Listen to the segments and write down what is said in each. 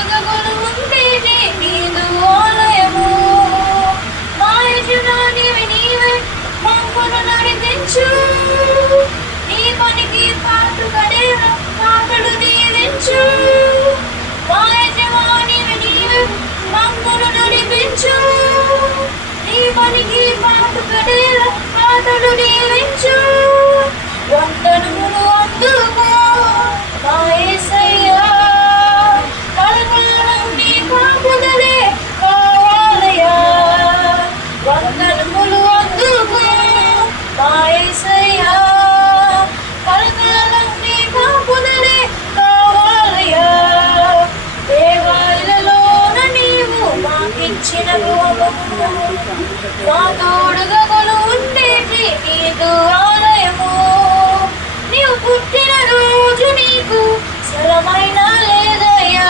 తోడుగా కొలువుండేటి నీదు ఆలయము. మా యజమానివి నీవే మమ్మను నడిపించు. నీ పనికి పాటుపడే పాటలు దీవించు. మా యజమానివి నీవే మమ్మను నడిపించు. నీ పనికి పాటుపడే పాటలు దీవించు. వందనములు అందుకో మా యేసయ్యా. కలకాలం నీ కాపుదలే కావాలయ్యా. వందనములు అందుకో మా యేసయ్యా. కలకాలం నీ కాపుదలే కావాలయ్యా. దేవాలయలోన నీవు మాకిచ్చిన గృహము. మా తోడుగా కొలువుండేటి నీదు ఆలయము. నీవు పుట్టిన రోజు నీకు సెలవైన లేదయ్యా.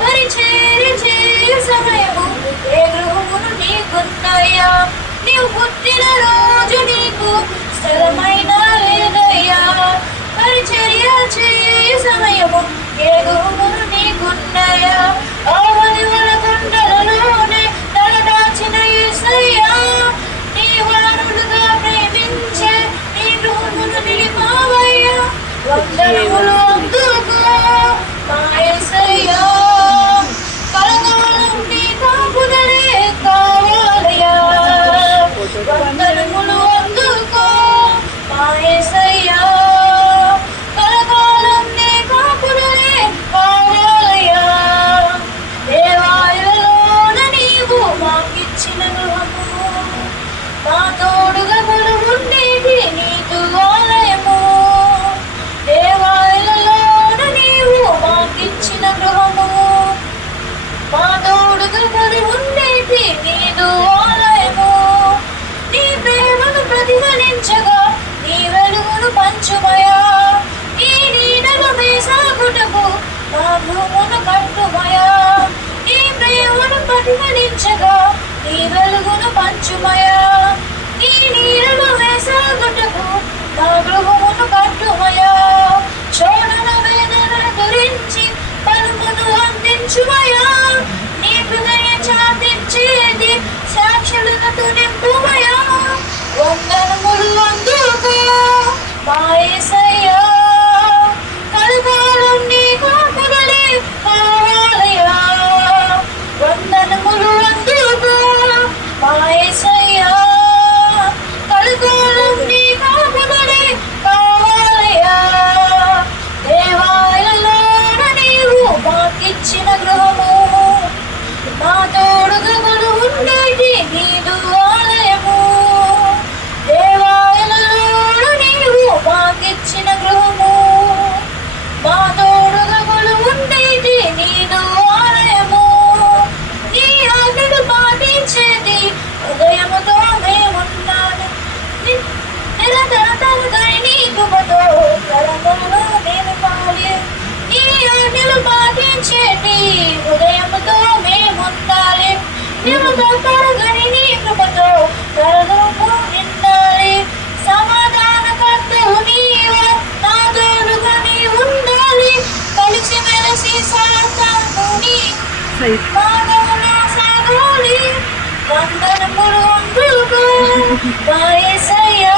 పరిచర్య చేయు సమయము ఏ గృహమును నీకున్నయ్యా. నీవు పుట్టిన రోజు నీకు సెలవైన లేదయ్యా. పరిచర్య చేయు సమయము ఏ గృహమును నీకున్నయ్యా. ఆవలివల కొండలలోనే తలదాచిన యేసయ్యా. నీ వారుడుగా ప్రేమించే నీ గృహమును నిలిపావయ్యా. వందనములు అందుకో మా యేసయ్యా. కలకాలం నీ కాపుదలే కావాలయ్యా. వందనములు అందుకో మా యేసయ్యా. కలకాలం నీ కాపుదలే కావాలయ్యా. దేవాలయలోన నీవు మాకిచ్చిన గృహము. మా తోడుగా కొలువుండేటి నీదు ఆలయము. దేవాలయలోన నీవు మాకిచ్చిన గృహము. మా తోడుగా కొలువుండేటి నీదు ఆలయము. నీ ప్రేమను ప్రతిఫలించగా నీ వెలుగును పంచుమయా. నీ నీడలు వేసాగుటకు మా భూమును కట్టుమయా. నీ ప్రేమను ప్రతిఫలించగా నీ వెలుగును పంచుమయా. నీ నీడలు వేసాగుటకు మా గృహమును కట్టుమయా. శోధన వేదన గురించి పలుకును అందించుమయా. నీ హృదయ చాటించేది సాక్షులతో నింపుమయా. వందనములు అందుకో మా యేసయ్యా. కలకాలం నీ కాపుదలే కావాలయ్యా. వందనములు అందుకో మా యేసయ్యా. కలకాలం నీ కాపుదలే కావాలయ్యా. దేవాలయలోన నీవు మాకిచ్చిన గృహము. మా తోడుగా కొలువుండేటి నీదు ఆలయము. దేవాలయలోన నీవు మాకిచ్చిన గృహము. మా తోడుగా కొలువుండేటి నీదు ఆలయము. నీ ఆజ్ఞలు పాటించేది హృదయముతో మేమున్నాను. నిరతరతలుగా నీ కృపతో తరములను నేను పాలి. నీ ఆజ్ఞలు పాటించేటి హృదయముతో మేముండాలి. నిరతరతలుగాని నీ కృపతో తరము నిండాలి. సమాధానకర్తవు నీవు నా తోడుగా నీ ఉండాలి. కలిసి మెలిసి సాగుతాను నీ మార్గములో సాగాలి. వందనములు అందుకో మా యేసయ్యా.